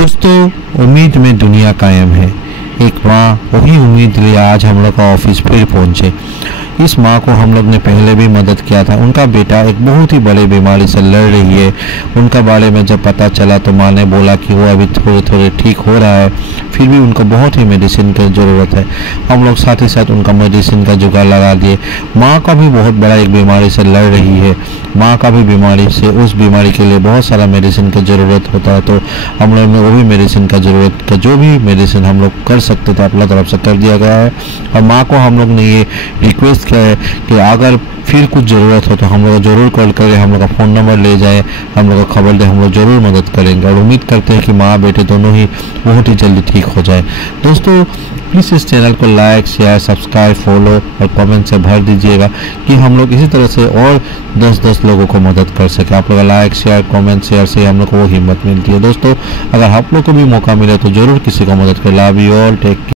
दोस्तों, उम्मीद में दुनिया कायम है। एक माँ वही उम्मीद लिए आज हम लोग का ऑफिस फिर पहुंचे। इस माँ को हम लोग ने पहले भी मदद किया था। उनका बेटा एक बहुत ही बड़ी बीमारी से लड़ रही है। उनका बारे में जब पता चला तो माँ ने बोला कि वो अभी थोड़े थोड़े ठीक हो रहा है, फिर भी उनको बहुत ही मेडिसिन की ज़रूरत है। हम लोग साथ ही साथ उनका मेडिसिन का जुगाड़ लगा दिए। माँ का भी बहुत बड़ा एक बीमारी से लड़ रही है। माँ का भी बीमारी से उस बीमारी के लिए बहुत सारा मेडिसिन की ज़रूरत होता है, तो हम लोग ने वो भी मेडिसिन का ज़रूरत का जो भी मेडिसिन हम लोग कर सकते थे अपना तरफ से कर दिया गया है। और माँ को हम लोग ने ये रिक्वेस्ट किया है कि अगर फिर कुछ ज़रूरत हो तो हम लोग ज़रूर कॉल करें, हम लोग का फ़ोन नंबर ले जाए, हम लोग को खबर दे, हम लोग ज़रूर मदद करेंगे। और उम्मीद करते हैं कि माँ बेटे दोनों ही बहुत ही जल्दी ठीक हो जाए। दोस्तों, प्लीज़ इस चैनल को लाइक, शेयर, सब्सक्राइब, फॉलो और कमेंट से भर दीजिएगा कि हम लोग इसी तरह से और 10-10 लोगों को मदद कर सके। आप लोग लाइक, शेयर, कमेंट, शेयर से हम लोग को वो हिम्मत मिलती है। दोस्तों, अगर आप लोग को भी मौका मिले तो ज़रूर किसी को मदद कर। Love you all, take care.